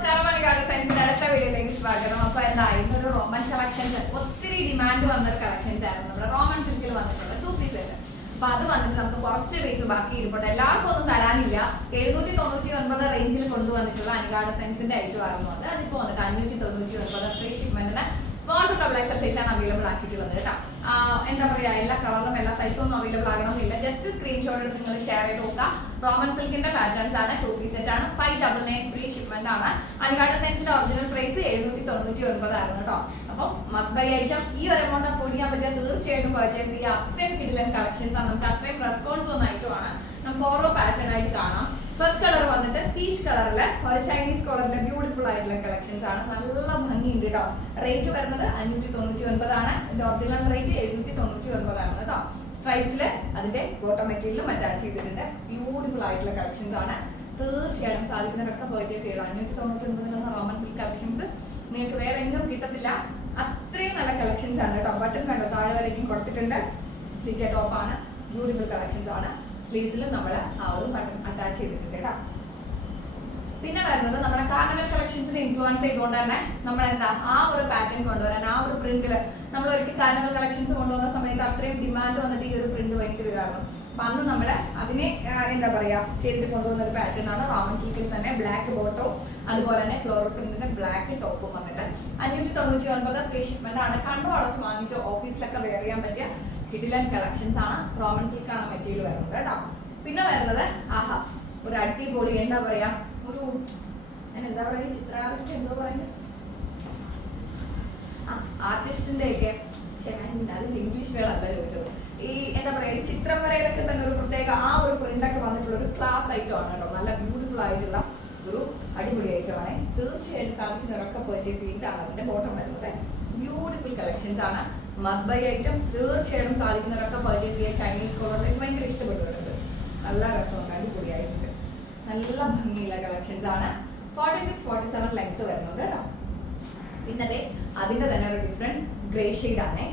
നമസ്കാരം മണിക്കാട് സയൻസിന്റെ അടുത്ത വീഡിയോയിലേക്ക് സ്വാഗതം. അപ്പൊ എന്താ ഇന്നൊരു റോമൻ കളക്ഷൻസ് ഒത്തിരി ഡിമാൻഡ് വന്ന ഒരു കളക്ഷൻസ് ആയിരുന്നു. നമ്മുടെ റോമൻ സിൽക്കിൽ വന്നിട്ടുള്ള ടു പീസ് ആയിട്ട് അപ്പൊ അത് വന്നിട്ട് നമുക്ക് കുറച്ച് പീസ് ബാക്കി ഇരിപ്പുണ്ട്. എല്ലാവർക്കും ഒന്നും തരാനില്ല. എഴുന്നൂറ്റി തൊണ്ണൂറ്റി ഒൻപത് റേഞ്ചിൽ കൊണ്ടുവന്നിട്ടുള്ള അനുഗാഡ സയൻസിന്റെ ഐറ്റം ആയിരുന്നു അത്. അതിപ്പോ വന്നിട്ട് അഞ്ഞൂറ്റി തൊണ്ണൂറ്റി ഒൻപത് ഫ്രീ ഷിപ്മെന്റിന് സ്മോൾ ടു ഡബിൾ എക്സൽ ആണ് അവൈലബിൾ ആക്കിയിട്ടുള്ളത് കേട്ടോ. എന്താ പറയാ എല്ലാ കളറിലും എല്ലാ സൈസും ഒന്നും അവൈലബിൾ ആകണമെന്നില്ല. ജസ്റ്റ് സ്ക്രീൻഷോട്ട് എടുത്ത് നിങ്ങൾ ഷെയർ ചെയ്ത് നോക്കാം റോമൻ സിൽക്കിന്റെ പാറ്റേൺസ് ആണ് ടു പീസ് സെറ്റ് ആണ് five double nine free shipment ആണ്. അനുകാട്ട സെൻസിന്റെ ഒറിജിനൽ പ്രൈസ് എഴുന്നൂറ്റി തൊണ്ണൂറ്റി ഒൻപതായിരുന്നു കേട്ടോ. അപ്പോൾ മസ്റ്റ് ബൈ ഐറ്റം ഈ ഒരു എമൗണ്ട് അഫോർഡ് ചെയ്യാൻ പറ്റിയാൽ തീർച്ചയായിട്ടും പർച്ചേസ് ചെയ്യുക. അത്രയും കിടിലൻ കളക്ഷൻസ് ആണ്. നമുക്ക് അത്രയും റെസ്പോൺസ് വന്ന ഐറ്റമാണ് നമുക്ക് ഓരോ പാറ്റേൺ ആയിട്ട് കാണാം. ഫസ്റ്റ് കളർ വന്നിട്ട് പീച്ച് കളറിലെ ഒരു ചൈനീസ് കളറിന്റെ ബ്യൂട്ടിഫുൾ ആയിട്ടുള്ള കളക്ഷൻസ് ആണ്. നല്ല ഭംഗിയുണ്ട് കേട്ടോ റേറ്റ് വരുന്നത് അഞ്ഞൂറ്റി തൊണ്ണൂറ്റി ഒൻപതാണ് ഇതിന്റെ ഒറിജിനൽ റേറ്റ് എഴുന്നൂറ്റി തൊണ്ണൂറ്റി ഒൻപതാണ് കേട്ടോ സ്ട്രൈപ്സിൽ അതിന്റെ ബോട്ടം മെറ്റീരിയലും അറ്റാച്ച് ചെയ്തിട്ടുണ്ട്. ബ്യൂട്ടിഫുൾ ആയിട്ടുള്ള കളക്ഷൻസ് ആണ്. തീർച്ചയായിട്ടും സാധിക്കുന്നവരൊക്കെ പർച്ചേസ് ചെയ്യണം. അഞ്ഞൂറ്റി തൊണ്ണൂറ്റി ഒൻപതിലുള്ള റോമൻ സിൽക്ക് കളക്ഷൻസ് നിങ്ങൾക്ക് വേറെ എങ്ങും കിട്ടത്തില്ല. അത്രയും നല്ല കളക്ഷൻസ് ആണ് കേട്ടോ ബട്ടൺ കണ്ടോ? താഴെ വരേക്കും കൊടുത്തിട്ടുണ്ട്. സിക്ക ടോപ്പ് ആണ്. ബ്യൂട്ടിഫുൾ കളക്ഷൻസ് ആണ്. സ്ലീവ്സിലും നമ്മൾ ആ ഒരു ബട്ടൺ അറ്റാച്ച് ചെയ്തിട്ടുണ്ട് കേട്ടോ. പിന്നെ വരുന്നത് നമ്മുടെ കാർണിവൽ കളക്ഷൻസിനെ ഇൻഫ്ലുവൻസ് ചെയ്തുകൊണ്ട് തന്നെ നമ്മൾ എന്താ ആ ഒരു പാറ്റേൺ കൊണ്ടുവരാൻ ആ ഒരു പ്രിന്റിൽ നമ്മൾ ഒരിക്കൽ കാർണിവൽ കളക്ഷൻസ് കൊണ്ടുവന്ന സമയത്ത് അത്രയും ഡിമാൻഡ് വന്നിട്ട് ഈ ഒരു പ്രിന്റ് ഭയങ്കര ഇതായിരുന്നു അപ്പൊ അന്ന് നമ്മൾ അതിനെ എന്താ പറയാ ചെയ്തിട്ട് കൊണ്ടുവന്ന ഒരു പാറ്റേൺ ആണ് റാമൻ ചീക്കിൽ തന്നെ ബ്ലാക്ക് ബോട്ടോ അതുപോലെ തന്നെ ഫ്ലോർ പ്രിന്റിന്റെ ബ്ലാക്ക് ടോപ്പും വന്നിട്ട് അഞ്ഞൂറ്റി തൊണ്ണൂറ്റി ഒൻപത് ഫ്രീ ഷിപ്മെന്റ് ആണ്. കണ്ണു അടച്ച് വാങ്ങിച്ച് ഓഫീസിലൊക്കെ വെയർ ചെയ്യാൻ പറ്റിയ കിഡിലൻ കളക്ഷൻസ് ആണ്. റോമൻ സിൽക്ക് ആണ് മെറ്റീരിയൽ വരുന്നത് കേട്ടോ. പിന്നെ വരുന്നത് ആഹാ. ഒരു അടിപൊളി എന്താ പറയാ? ഒരു ഞാൻ എന്താ പറയുക ചിത്രകാരത്തെ എന്തോ പറയുന്നത് ആ ആർട്ടിസ്റ്റിന്റെ ഒക്കെ അതിന്റെ ഇംഗ്ലീഷ് വേർഡല്ല ചോദിച്ചത്. ഈ എന്താ പറയാ? ചിത്രം വരയിലൊക്കെ തന്നെ ഒരു പ്രത്യേക ആ ഒരു പ്രിന്റ് ഒക്കെ വന്നിട്ടുള്ള ഒരു ക്ലാസ് ഐറ്റം ആണ് കേട്ടോ. നല്ല ബ്യൂട്ടിഫുൾ ആയിട്ടുള്ള ഒരു അടിപൊളി ഐറ്റം ആണ്. തീർച്ചയായിട്ടും സാധിക്കുന്നവരൊക്കെ പർച്ചേസ് ചെയ്തിട്ടാണ് അതിന്റെ ബോട്ടം വരുന്നത്. ബ്യൂട്ടിഫുൾ കളക്ഷൻസ് ആണ്. മസ്റ്റ് ബൈ ഐറ്റം തീർച്ചയായിട്ടും സാധിക്കുന്നവരൊക്കെ പർച്ചേസ് ചെയ്യാൻ ചൈനീസ് കോളർ എനിക്ക് ഭയങ്കര ഇഷ്ടപ്പെട്ടിട്ടുണ്ട് നല്ല രസമുണ്ട് അടിപൊളിയായിട്ടുണ്ട്. നല്ല ഭംഗിയുള്ള കളക്ഷൻസ് ആണ്. Forty six forty seven length വരുന്നുണ്ട് കേട്ടോ. പിന്നെ ദേ അതിന്റെ തന്നെ ഒരു ഡിഫറെന്റ് ഗ്രേ ഷെയ്ഡ് ആണ്.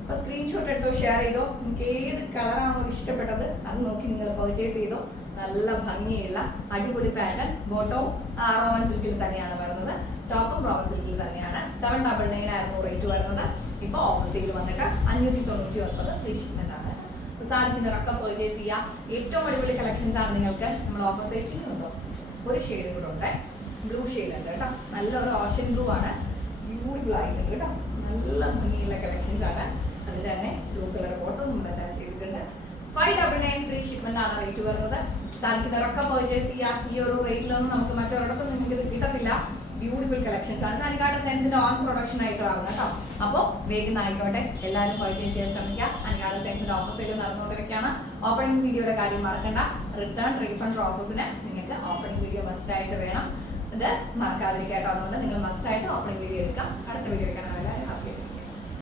അപ്പൊ സ്ക്രീൻഷോട്ട് എടുത്തോ ഷെയർ ചെയ്തോ നിങ്ങൾക്ക് ഏത് കളറാണോ ഇഷ്ടപ്പെട്ടത് അത് നോക്കി നിങ്ങൾ പർച്ചേസ് ചെയ്തോ. നല്ല ഭംഗിയുള്ള അടിപൊളി പാറ്റേൺ ബോട്ടവും റോമൻ സിൽക്കിൽ തന്നെയാണ് വരുന്നത്. ടോപ്പും റോമൻ സിൽക്കിൽ തന്നെയാണ്. സെവൻ ഡബിൾ നയൻ ആയിരുന്നു റേറ്റ് വരുന്നത്. ഇപ്പൊ ഓഫീസിൽ വന്നിട്ട് അഞ്ഞൂറ്റി തൊണ്ണൂറ്റി ഒൻപത് ഫ്രീ ഷിപ്മെന്റ് ആണ്. അപ്പൊ സാധിക്കുന്നവരൊക്കെ പർച്ചേസ് ചെയ്യുക ഏറ്റവും അടിപൊളി കളക്ഷൻസ് ആണ് നിങ്ങൾക്ക് നമ്മൾ ഓഫർ ഉണ്ടോ ഒരു ഷെയ്ഡ് കൂടെ ഉണ്ട്. ബ്ലൂ ഷെയ്ഡ് ഉണ്ട് കേട്ടോ. നല്ലൊരു ഓഷൻ ബ്ലൂ ആണ്. ബ്യൂട്ടിഫുൾ ആയിട്ടുണ്ട് കേട്ടോ. നല്ല ഭംഗിയുള്ള കളക്ഷൻസ് ആണ്. അതിൽ തന്നെ ബ്ലൂ കളർ ബോട്ടം നമ്മൾ അറ്റാച്ച് ചെയ്തിട്ടുണ്ട്. Five double nine free shipment ആണ് റേറ്റ് വരുന്നത്. സാധിക്കുന്നവരൊക്കെ പർച്ചേസ് ചെയ്യുക ഈ ഒരു റേറ്റിലൊന്നും നമുക്ക് മറ്റൊരിടത്തും നിങ്ങൾക്ക് ഇത് കിട്ടത്തില്ല. ബ്യൂട്ടിഫുൾ കളക്ഷൻസ് ആണ്. അനികാട് സയൻസിന്റെ ഓൺ പ്രൊഡക്ഷൻ ആയിട്ട് വാങ്ങുന്നത് കേട്ടോ. അപ്പോൾ വേഗം ആയിക്കോട്ടെ എല്ലാവരും പർച്ചേസ് ചെയ്യാൻ ശ്രമിക്കുക. അനികാട് സയൻസിന്റെ ഓഫർ സെയിൽ നടന്നുകൊണ്ടിരിക്കുകയാണ്. ഓപ്പണിംഗ് വീഡിയോയുടെ കാര്യം മറക്കണ്ട. റിട്ടേൺ റീഫണ്ട് പ്രോസസ്സിന് നിങ്ങൾക്ക് ഓപ്പണിംഗ് വീഡിയോ മസ്റ്റ് ആയിട്ട് വേണം. ഇത് മറക്കാതിരിക്കട്ടോ അതുകൊണ്ട് നിങ്ങൾ മസ്റ്റ് ആയിട്ട് ഓപ്പണിംഗ് വീഡിയോ എടുക്കാം അടുത്ത വീഡിയോ കാണാമല്ലോ